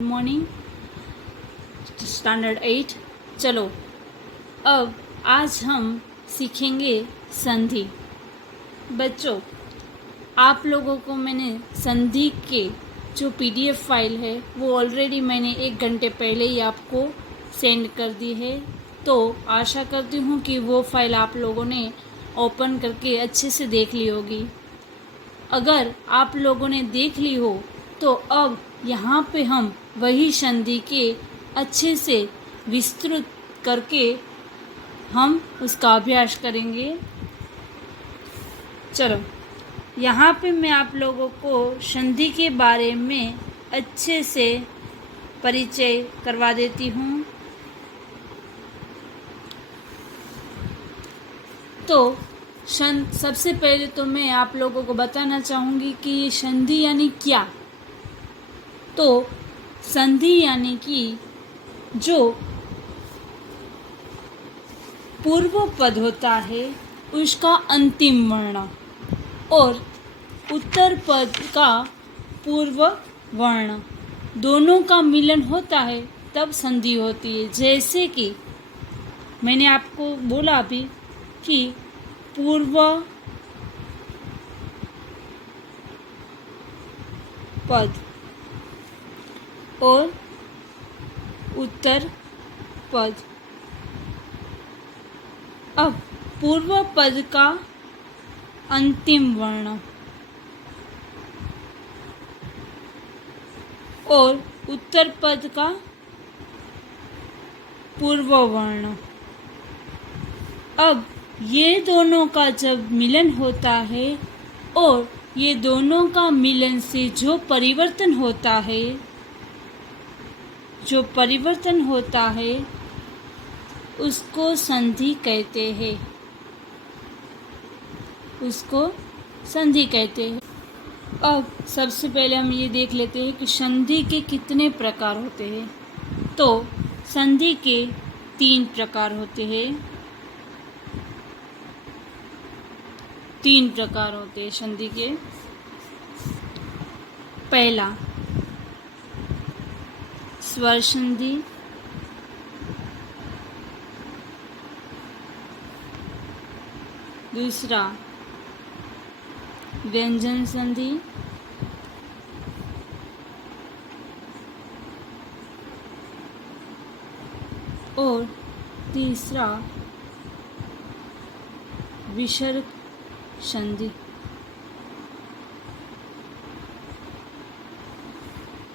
Morning standard 8। चलो अब आज हम सीखेंगे संधि। बच्चों, आप लोगों को मैंने संधि के जो पीडीएफ फाइल है वो ऑलरेडी मैंने 1 घंटे पहले ही आपको सेंड कर दी है। तो आशा करती हूँ कि वो फाइल आप लोगों ने ओपन करके अच्छे से देख ली होगी। अगर आप लोगों ने देख ली हो तो अब यहाँ पे हम वही संधि के अच्छे से विस्तृत करके हम उसका अभ्यास करेंगे। चलो, यहाँ पे मैं आप लोगों को संधि के बारे में अच्छे से परिचय करवा देती हूँ। तो सबसे पहले तो मैं आप लोगों को बताना चाहूँगी कि ये संधि यानी क्या। तो संधि यानी कि जो पूर्व पद होता है उसका अंतिम वर्ण और उत्तर पद का पूर्व वर्ण दोनों का मिलन होता है तब संधि होती है। जैसे कि मैंने आपको बोला अभी कि पूर्व पद और उत्तर पद। अब पूर्व पद का अंतिम वर्ण और उत्तर पद का पूर्व वर्ण, अब ये दोनों का जब मिलन होता है और ये दोनों का मिलन से जो परिवर्तन होता है उसको संधि कहते हैं। अब सबसे पहले हम ये देख लेते हैं कि संधि के कितने प्रकार होते हैं। तो संधि के 3 प्रकार होते हैं। 3 प्रकार होते हैं संधि के। पहला स्वर संधि, दूसरा व्यंजन संधि, और तीसरा विसर्ग संधि।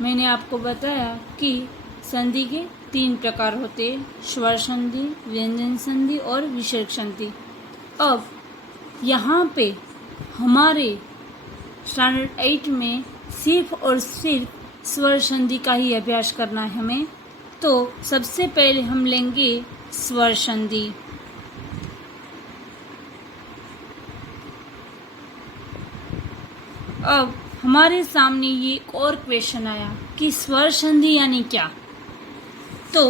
मैंने आपको बताया कि संधि के 3 प्रकार होते हैं, स्वर संधि, व्यंजन संधि और विसर्ग संधि। अब यहाँ पे हमारे स्टैंडर्ड 8 में सिर्फ और सिर्फ स्वर संधि का ही अभ्यास करना है हमें। तो सबसे पहले हम लेंगे स्वर संधि। अब हमारे सामने ये एक और क्वेश्चन आया कि स्वर संधि यानी क्या। तो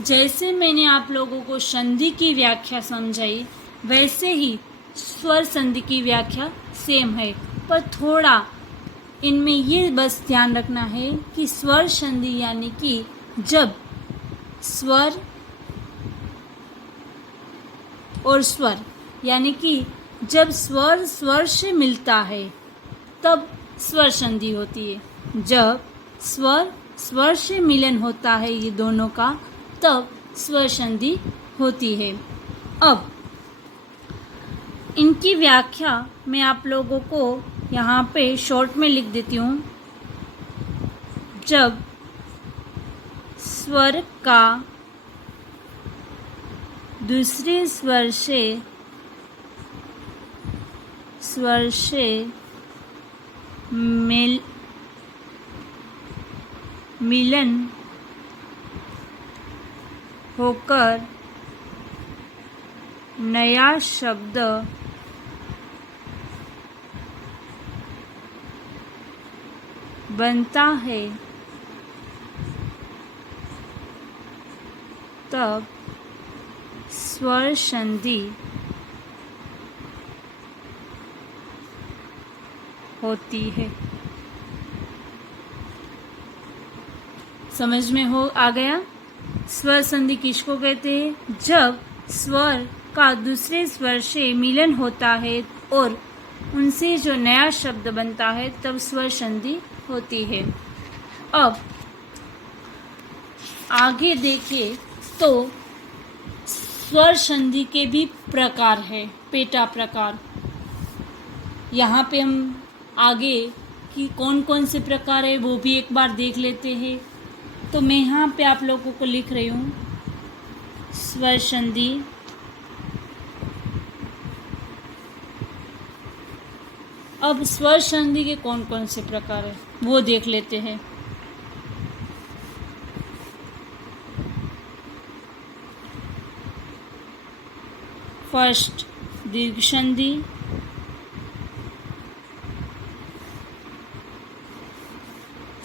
जैसे मैंने आप लोगों को संधि की व्याख्या समझाई वैसे ही स्वर संधि की व्याख्या सेम है, पर थोड़ा इनमें ये बस ध्यान रखना है कि स्वर संधि यानी कि जब स्वर और स्वर यानी कि जब स्वर स्वर से मिलता है तब स्वर संधि होती है। जब स्वर स्वर से मिलन होता है ये दोनों का तब स्वर संधि होती है। अब इनकी व्याख्या मैं आप लोगों को यहाँ पे शॉर्ट में लिख देती हूँ। जब स्वर का दूसरे स्वर से मिलन होकर नया शब्द बनता है तब स्वर संधि होती है। समझ में हो आ गया। स्वर संधि किसको कहते हैं? जब स्वर का दूसरे स्वर से मिलन होता है और उनसे जो नया शब्द बनता है तब स्वर संधि होती है। अब आगे देखें तो स्वर संधि के भी प्रकार है, पेटा प्रकार। यहाँ पे हम आगे कि कौन कौन से प्रकार है वो भी एक बार देख लेते हैं। तो मैं यहाँ पे आप लोगों को लिख रही हूँ स्वर संधि, अब स्वर संधि के कौन कौन से प्रकार है वो देख लेते हैं। फर्स्ट दीर्घ संधि,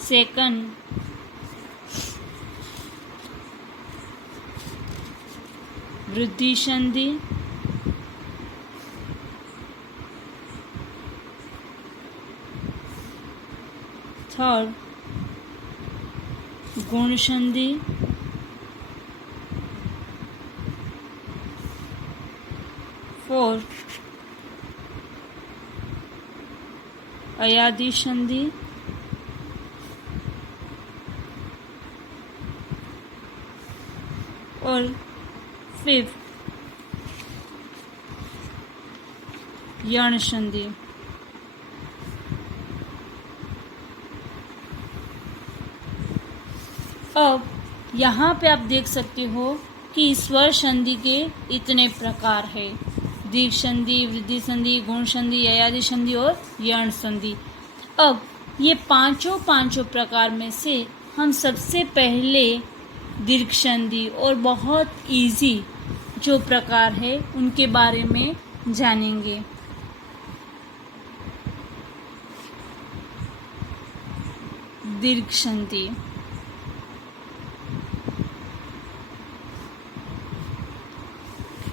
सेकंड वृद्धि संधि, थर्ड गुण संधि, फोर्थ अयादि संधि, और फिफ्थ यण संधि। अब यहाँ पे आप देख सकते हो कि स्वर संधि के इतने प्रकार है, दीर्घ संधि, वृद्धि संधि, गुण संधि, अयादि संधि और यण संधि। अब ये पांचों प्रकार में से हम सबसे पहले दीर्घ संधि और बहुत इजी जो प्रकार है उनके बारे में जानेंगे। दीर्घ संधि,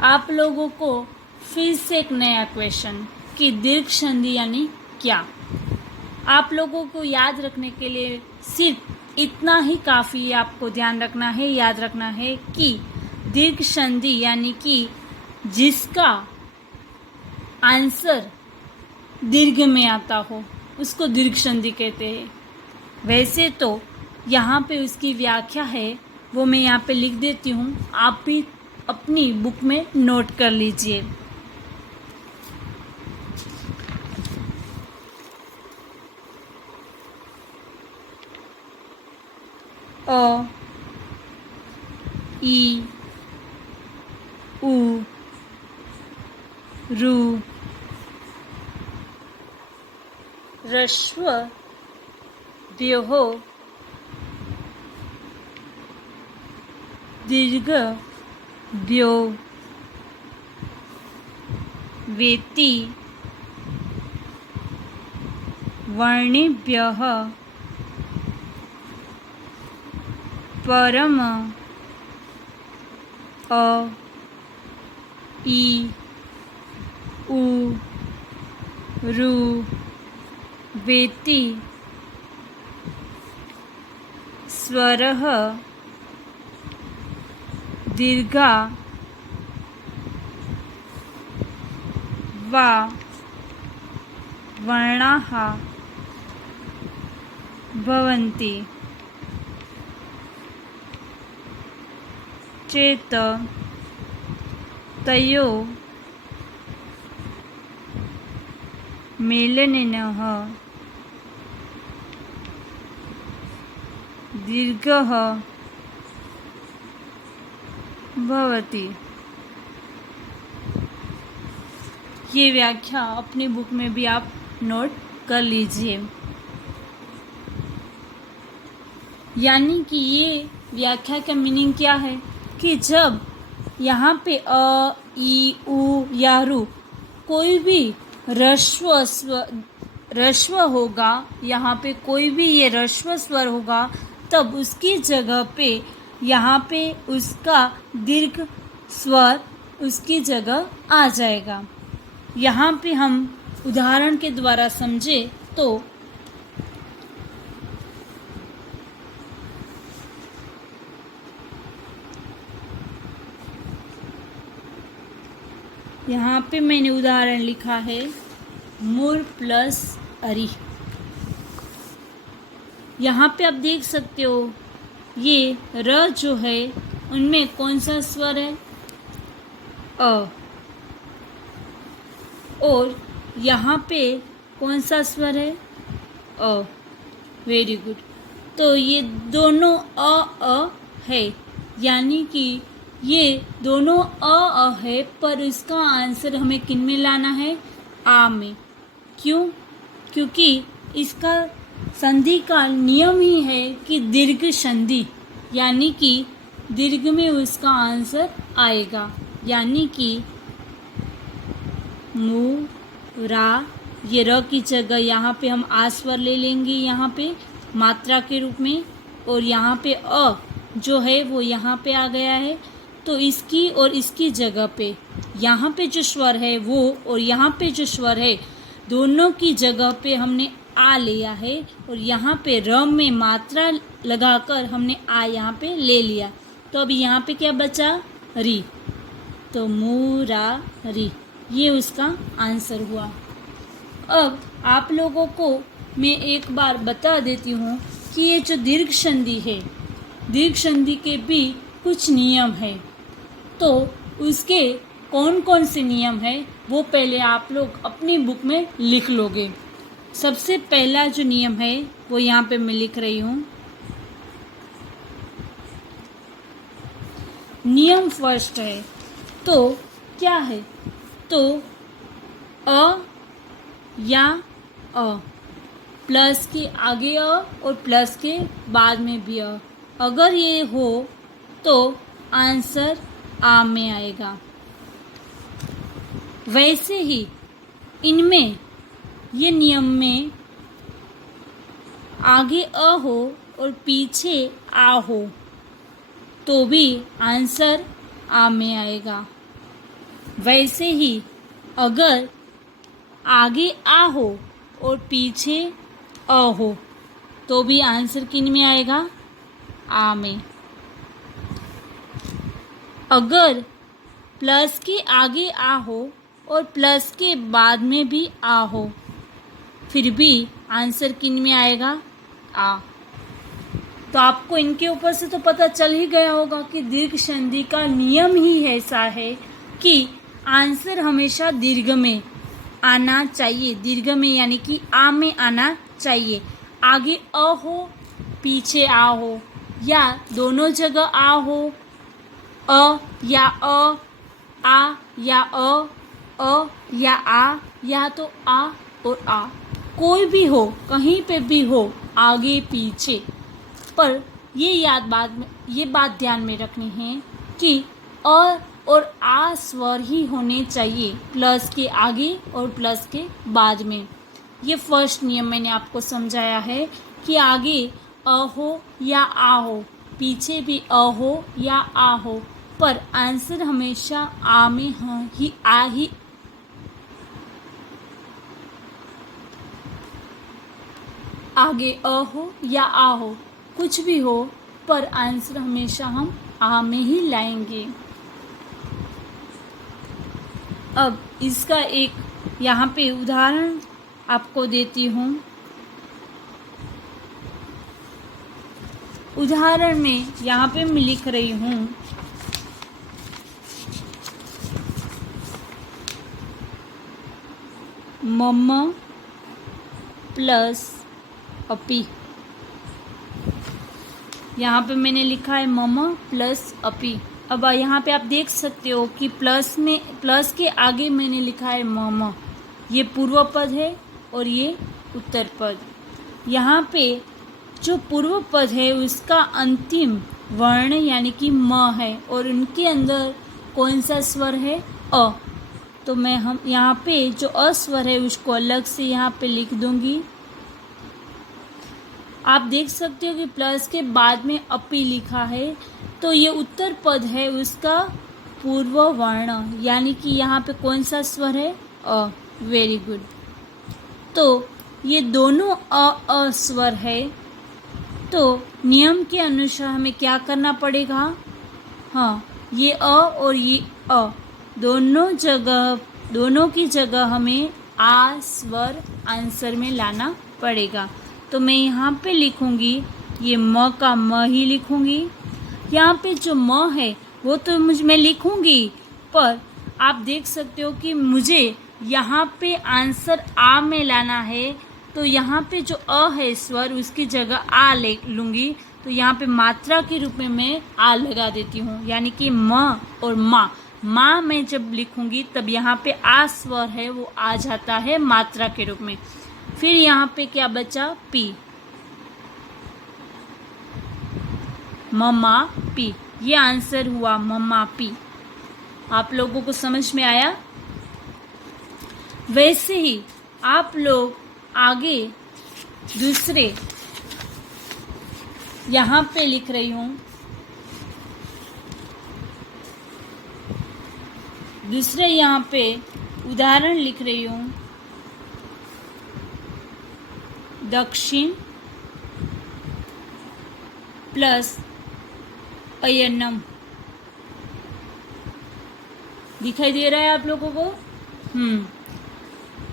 आप लोगों को फिर से एक नया क्वेश्चन कि दीर्घ संधि यानी क्या। आप लोगों को याद रखने के लिए सिर्फ इतना ही काफ़ी है, आपको ध्यान रखना है, याद रखना है कि दीर्घ संधि यानी कि जिसका आंसर दीर्घ में आता हो उसको दीर्घ संधि कहते हैं। वैसे तो यहाँ पे उसकी व्याख्या है वो मैं यहाँ पे लिख देती हूँ, आप भी अपनी बुक में नोट कर लीजिए। अ, ई, उ, रू, ह्रस्व द्योः, दीर्घ द्यो, वेति, वर्णेभ्यः परम, अ, ई, उ, रू, वेति, स्वरः, दीर्घा वा वर्णाः भवन्ति चेत् तयोः मेलनेन दीर्घः भवति। ये व्याख्या अपनी बुक में भी आप नोट कर लीजिए। यानी कि ये व्याख्या का मीनिंग क्या है कि जब यहाँ पे अ, ई, उ या रू कोई भी ह्रस्व होगा, यहाँ पे कोई भी ये ह्रस्व स्वर होगा तब उसकी जगह पे यहाँ पे उसका दीर्घ स्वर उसकी जगह आ जाएगा। यहाँ पे हम उदाहरण के द्वारा समझे तो यहाँ पे मैंने उदाहरण लिखा है मुर प्लस अरी। यहाँ पे आप देख सकते हो ये र जो है उनमें कौन सा स्वर है? अ। और यहाँ पे कौन सा स्वर है? अ। Very good. तो ये दोनों अ है, यानी कि ये दोनों अ है, पर इसका आंसर हमें किन में लाना है? आ में। क्यों? क्योंकि इसका संधि का नियम ही है कि दीर्घ संधि, यानी कि दीर्घ में उसका आंसर आएगा, यानी कि मु रा, ये र की जगह यहाँ पे हम आ स्वर ले लेंगे यहाँ पे मात्रा के रूप में, और यहाँ पे अ जो है वो यहाँ पे आ गया है, तो इसकी और इसकी जगह पे यहाँ पे जो स्वर है वो और यहाँ पे जो स्वर है दोनों की जगह पे हमने आ लिया है, और यहाँ पे र में मात्रा लगाकर हमने आ यहाँ पे ले लिया। तो अब यहाँ पे क्या बचा? री। तो मुरारी, ये उसका आंसर हुआ। अब आप लोगों को मैं एक बार बता देती हूँ कि ये जो दीर्घ संधि है, दीर्घ संधि के भी कुछ नियम है। तो उसके कौन कौन से नियम है वो पहले आप लोग अपनी बुक में लिख लोगे। सबसे पहला जो नियम है वो यहाँ पे मैं लिख रही हूँ। नियम फर्स्ट है, तो क्या है? तो अ या अ, प्लस के आगे अ और प्लस के बाद में भी अ, अगर ये हो तो आंसर आ में आएगा। वैसे ही इनमें ये नियम में आगे अ हो और पीछे आ हो तो भी आंसर आ में आएगा। वैसे ही अगर आगे आ हो और पीछे अ हो तो भी आंसर किन में आएगा? आ में। अगर प्लस के आगे आ हो और प्लस के बाद में भी आ हो फिर भी आंसर किन में आएगा? आ। तो आपको इनके ऊपर से तो पता चल ही गया होगा कि दीर्घ संधि का नियम ही ऐसा है कि आंसर हमेशा दीर्घ में आना चाहिए, दीर्घ में यानी कि आ में आना चाहिए। आगे अ हो पीछे आ हो, या दोनों जगह आ हो, अ या आ या अ या आ, या तो आ और आ, कोई भी हो, कहीं पे भी हो, आगे पीछे। पर ये बात ध्यान में रखनी है कि अ और आ स्वर ही होने चाहिए प्लस के आगे और प्लस के बाद में। ये फर्स्ट नियम मैंने आपको समझाया है कि आगे अ हो या आ हो, पीछे भी अ हो या आ हो, पर आंसर हमेशा आ में ही आगे अ हो या आ हो, कुछ भी हो, पर आंसर हमेशा हम आ में ही लाएंगे। अब इसका एक यहाँ पे उदाहरण आपको देती हूँ। उदाहरण में यहाँ पे मैं लिख रही हूँ मम्मा प्लस अपी। यहाँ पे मैंने लिखा है मम्मा प्लस अपी। अब यहाँ पे आप देख सकते हो कि प्लस के आगे मैंने लिखा है मम्मा, ये पूर्व पद है और ये उत्तर पद। यहाँ पे जो पूर्व पद है उसका अंतिम वर्ण यानी कि म है, और उनके अंदर कौन सा स्वर है? अ। तो हम यहाँ पे जो अ स्वर है उसको अलग से यहाँ पे लिख दूंगी। आप देख सकते हो कि प्लस के बाद में अपी लिखा है, तो ये उत्तर पद है उसका पूर्व वर्ण, यानी कि यहाँ पे कौन सा स्वर है? अ। Very good. तो ये दोनों अ स्वर है, तो नियम के अनुसार हमें क्या करना पड़ेगा? हाँ, ये अ और ये अ दोनों की जगह हमें आ स्वर आंसर में लाना पड़ेगा। तो मैं यहाँ पे लिखूँगी, ये म का म ही लिखूँगी। यहाँ पे जो म है वो तो मैं लिखूँगी, पर आप देख सकते हो कि मुझे यहाँ पे आंसर आ में लाना है, तो यहाँ पे जो अ है स्वर उसकी जगह आ ले लूँगी। तो यहाँ पे मात्रा के रूप में मैं आ लगा देती हूँ, यानी कि म और माँ मैं जब लिखूँगी तब यहाँ पे आ स्वर है वो आ जाता है मात्रा के रूप में। फिर यहाँ पे क्या बचा, पी, मम्मा पी, ये आंसर हुआ मम्मा पी। आप लोगों को समझ में आया? वैसे ही आप लोग आगे दूसरे यहाँ पे लिख रही हूँ, दूसरे यहाँ पे उदाहरण लिख रही हूँ। दक्षिण प्लस अयनम, दिखाई दे रहा है आप लोगों को?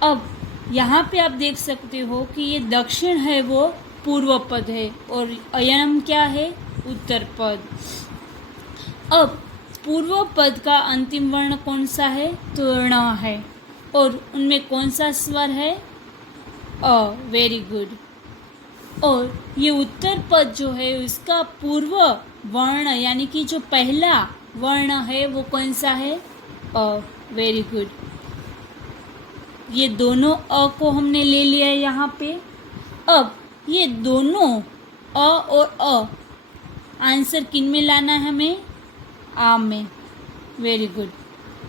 अब यहाँ पे आप देख सकते हो कि ये दक्षिण है वो पूर्व पद है और अयनम क्या है, उत्तर पद। अब पूर्व पद का अंतिम वर्ण कौन सा है, तो ण है, और उनमें कौन सा स्वर है, अ। Very good. और ये उत्तर पद जो है उसका पूर्व वर्ण यानी कि जो पहला वर्ण है वो कौन सा है, अ। Very good. ये दोनों अ को हमने ले लिया है यहाँ पे। अब ये दोनों अ और अ आंसर किन में लाना है हमें, आ में। Very good.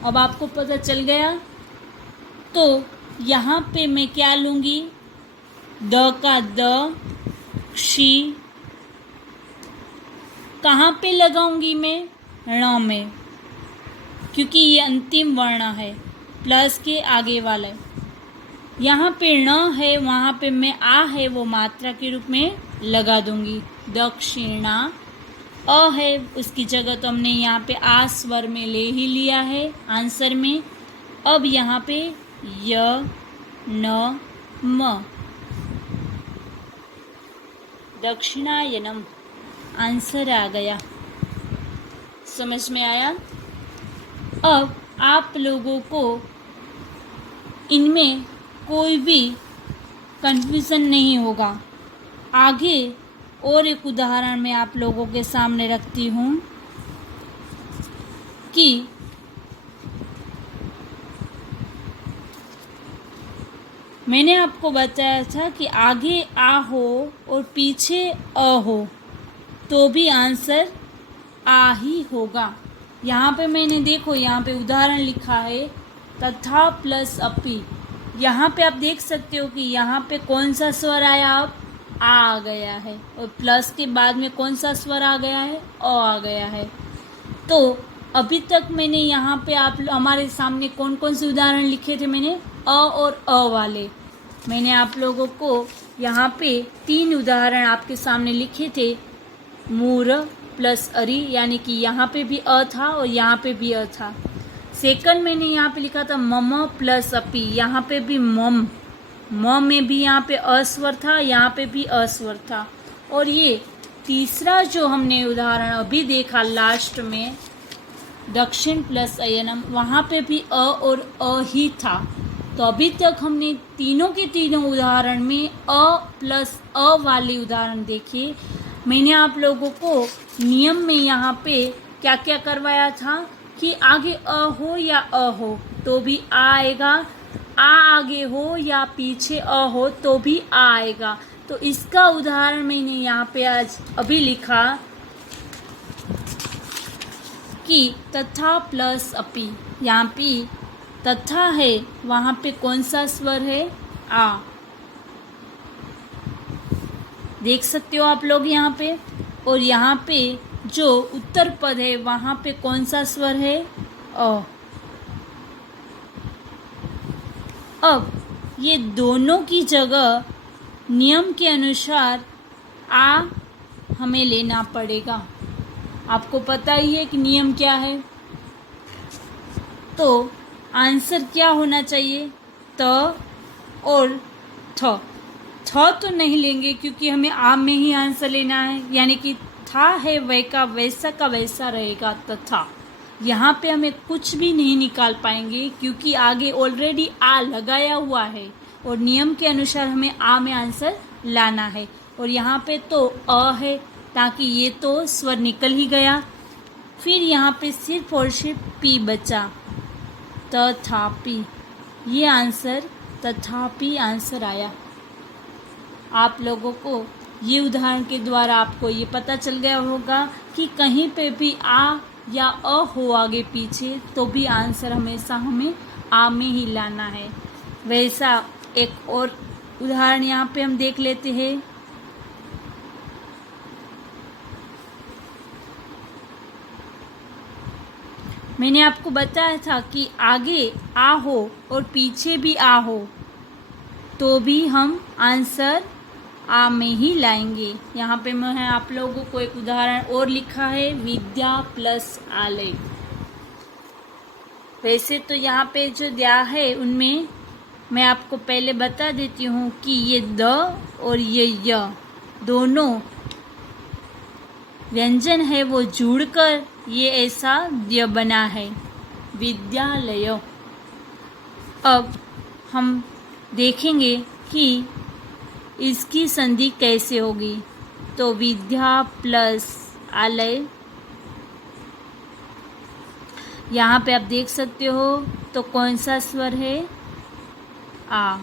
अब आपको पता चल गया। तो यहाँ पे मैं क्या लूँगी, द का द, क्षी कहाँ पे लगाऊंगी मैं, ण में, क्योंकि ये अंतिम वर्ण है प्लस के आगे वाला। यहाँ पे ण है, वहाँ पे मैं आ है वो मात्रा के रूप में लगा दूंगी। दक्षिणा अ है, उसकी जगह तो हमने यहाँ पे आ स्वर में ले ही लिया है आंसर में। अब यहाँ पे य न म, दक्षिणायनम आंसर आ गया। समझ में आया? अब आप लोगों को इनमें कोई भी कंफ्यूजन नहीं होगा। आगे और एक उदाहरण मैं आप लोगों के सामने रखती हूँ कि मैंने आपको बताया था कि आगे आ हो और पीछे अ हो तो भी आंसर आ ही होगा। यहाँ पे मैंने देखो, यहाँ पे उदाहरण लिखा है तथा प्लस अपि। यहाँ पे आप देख सकते हो कि यहाँ पे कौन सा स्वर आया, अब आ गया है, और प्लस के बाद में कौन सा स्वर आ गया है, अ आ गया है। तो अभी तक मैंने यहाँ पे आप हमारे सामने कौन कौन से उदाहरण लिखे थे, मैंने अ और अ वाले। मैंने आप लोगों को यहाँ पे 3 उदाहरण आपके सामने लिखे थे। मूर प्लस अरी, यानी कि यहाँ पे भी अ था और यहाँ पे भी अ था। सेकंड मैंने यहाँ पे लिखा था मम प्लस अपि, यहाँ पे भी मम, म में भी यहाँ पे अस्वर था, यहाँ पे भी अस्वर था। और ये तीसरा जो हमने उदाहरण अभी देखा लास्ट में, दक्षिण प्लस अयनम, वहाँ पे भी अ और अ ही था। तो अभी तक हमने तीनों के तीनों उदाहरण में अ प्लस अ वाले उदाहरण देखे। मैंने आप लोगों को नियम में यहाँ पे क्या क्या करवाया था कि आगे अ हो या अ हो तो भी आ आएगा, आ आगे हो या पीछे अ हो तो भी आ आएगा। तो इसका उदाहरण मैंने यहाँ पे आज अभी लिखा कि तथा प्लस अपि। यहाँ पे तथा है, वहाँ पे कौन सा स्वर है, आ। देख सकते हो आप लोग यहाँ पे। और यहाँ पे जो उत्तर पद है वहाँ पे कौन सा स्वर है, अ। अब ये दोनों की जगह नियम के अनुसार आ हमें लेना पड़ेगा। आपको पता ही है कि नियम क्या है। तो आंसर क्या होना चाहिए? त और थ। थ तो नहीं लेंगे क्योंकि हमें आम में ही आंसर लेना है, यानी कि था है वह का वैसा रहेगा तथा। यहाँ पे हमें कुछ भी नहीं निकाल पाएंगे क्योंकि आगे ऑलरेडी आ लगाया हुआ है और नियम के अनुसार हमें आ में आंसर लाना है। और यहाँ पे तो अ है, ताकि ये तो स्वर निकल ही गया। फिर यहाँ पे सिर्फ और सिर्फ पी बचा, तथापि। ये आंसर तथापि आंसर आया। आप लोगों को ये उदाहरण के द्वारा आपको ये पता चल गया होगा कि कहीं पे भी आ या अ हो आगे पीछे तो भी आंसर हमेशा हमें आ में ही लाना है। वैसा एक और उदाहरण यहाँ पे हम देख लेते हैं। मैंने आपको बताया था कि आगे आ हो और पीछे भी आ हो तो भी हम आंसर आ में ही लाएंगे। यहाँ पे मैं आप लोगों को एक उदाहरण और लिखा है, विद्या प्लस आलय। वैसे तो यहाँ पे जो दिया है उनमें मैं आपको पहले बता देती हूँ कि ये द और ये य दोनों व्यंजन है वो जुड़कर ये ऐसा य बना है, विद्यालय। अब हम देखेंगे कि इसकी संधि कैसे होगी। तो विद्या प्लस आलय, यहाँ पे आप देख सकते हो तो कौन सा स्वर है? आ।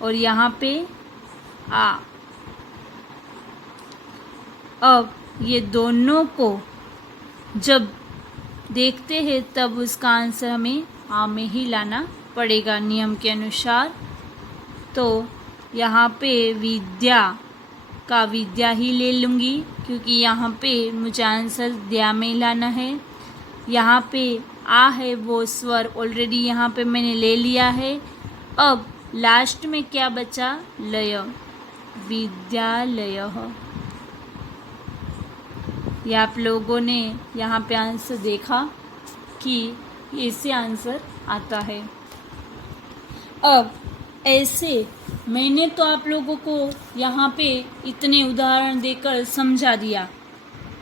और यहाँ पे आ। अब ये दोनों को जब देखते हैं तब उसका आंसर हमें आ में ही लाना पड़ेगा नियम के अनुसार। तो यहाँ पे विद्या का विद्या ही ले लूँगी क्योंकि यहाँ पे मुझे आंसर द्या में लाना है। यहाँ पे आ है वो स्वर ऑलरेडी यहाँ पे मैंने ले लिया है। अब लास्ट में क्या बचा? लय, विद्यालय। ये आप लोगों ने यहाँ पे आंसर देखा कि ऐसे आंसर आता है। अब ऐसे मैंने तो आप लोगों को यहाँ पे इतने उदाहरण देकर समझा दिया।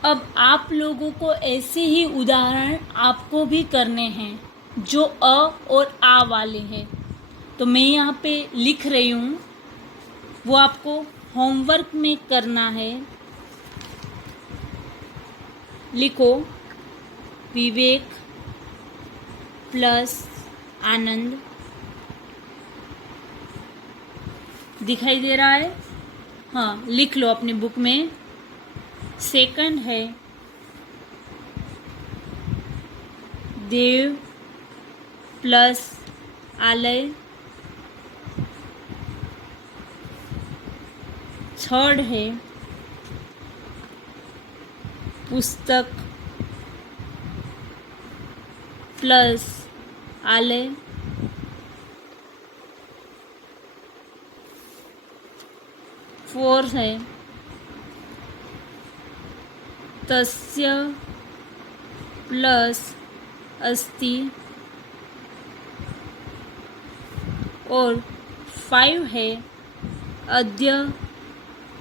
अब आप लोगों को ऐसे ही उदाहरण आपको भी करने हैं जो अ और आ वाले हैं। तो मैं यहाँ पे लिख रही हूँ, वो आपको होमवर्क में करना है। लिखो, विवेक प्लस आनंद। दिखाई दे रहा है? हाँ, लिख लो अपनी बुक में। सेकंड है देव प्लस आलय। थर्ड है पुस्तक प्लस आलय। फोर्थ है तस्य प्लस अस्ति। और 5 है अद्य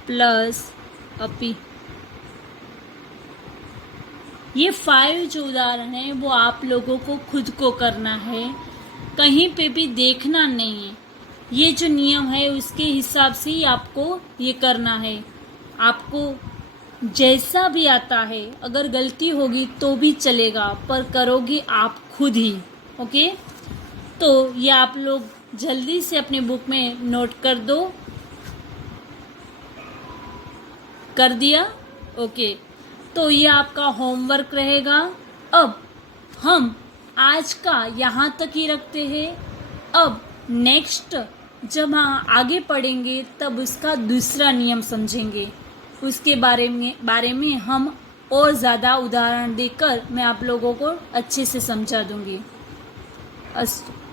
प्लस अपि। ये 5 जो उदाहरण है वो आप लोगों को खुद को करना है, कहीं पे भी देखना नहीं है। ये जो नियम है उसके हिसाब से ही आपको ये करना है। आपको जैसा भी आता है, अगर गलती होगी तो भी चलेगा, पर करोगे आप खुद ही। ओके, तो ये आप लोग जल्दी से अपने बुक में नोट कर दो। कर दिया? ओके, तो ये आपका होमवर्क रहेगा। अब हम आज का यहाँ तक ही रखते हैं। अब नेक्स्ट जब हम आगे पढ़ेंगे तब उसका दूसरा नियम समझेंगे। उसके बारे में हम और ज़्यादा उदाहरण देकर मैं आप लोगों को अच्छे से समझा दूँगी। अस्तु।